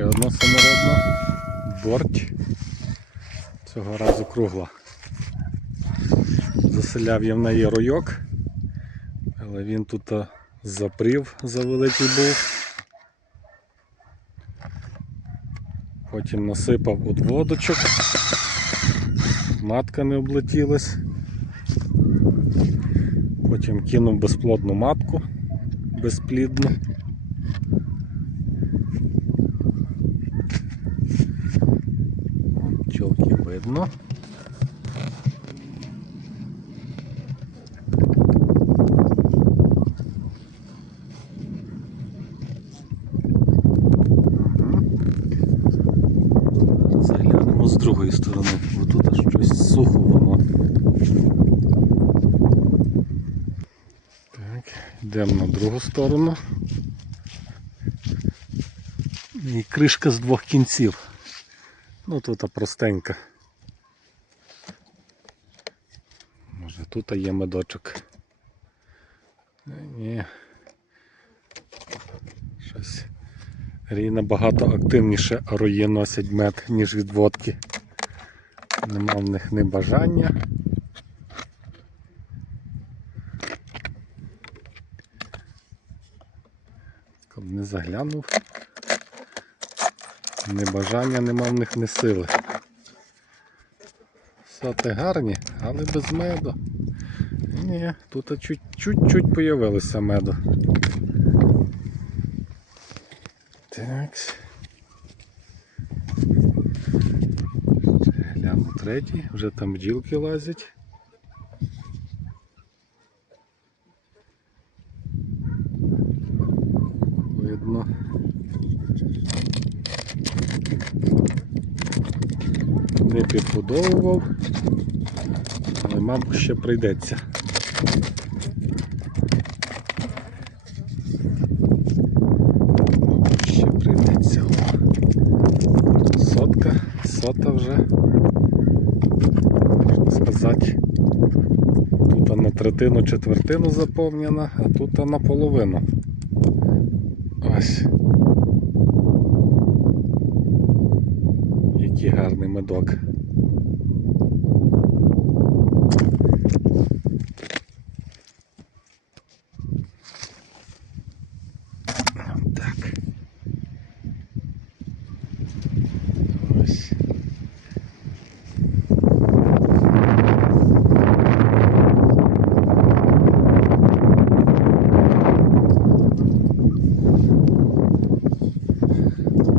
Ще одна самородна. Борть. Цього разу кругла. Заселяв я в неї ройок, але він тут а, запрів завеликий був. Потім насипав одводочок. Матка не облетілась. Потім кинув безплодну матку безплідну. Видно. Заглянемо з другої сторони, бо тут аж щось сухо воно. Так, йдемо на другу сторону. І кришка з двох кінців. Ну тут простенька. Тут є медочок. Е, Ні. Щось. Рій набагато активніше рої носять мед, ніж відводки. Нема в них ні бажання. Коли не заглянув. Ні бажання нема в них ні сили. Соти гарні, але без меду. Ні, тут чуть-чуть появилося меду. Так. Гляну третій, вже там бджілки лазять. Видно. Не підбудовував, але мабуть ще прийдеться. Ще прийдеться. О. Сотка, сота вже. Можна сказати. Тут на третину, четвертину заповнена, а тут на половину. Ось. Який гарний медок. Так. Ось.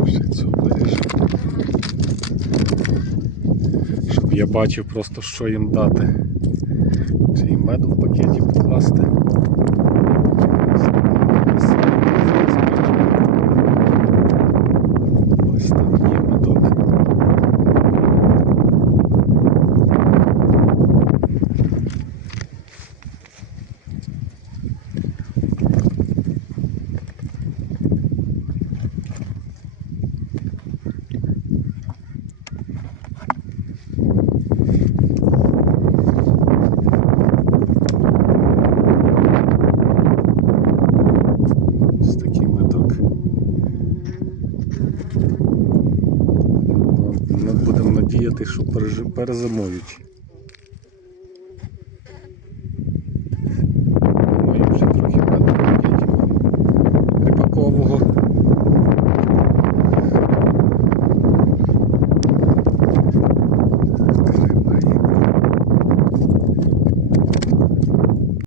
Ще цю виріжу. Щоб я бачив просто, що їм дати. Чи їм меду в пакеті покласти. Ось там є медок. Ось такий медок. Ну, Ми будемо що перезимують.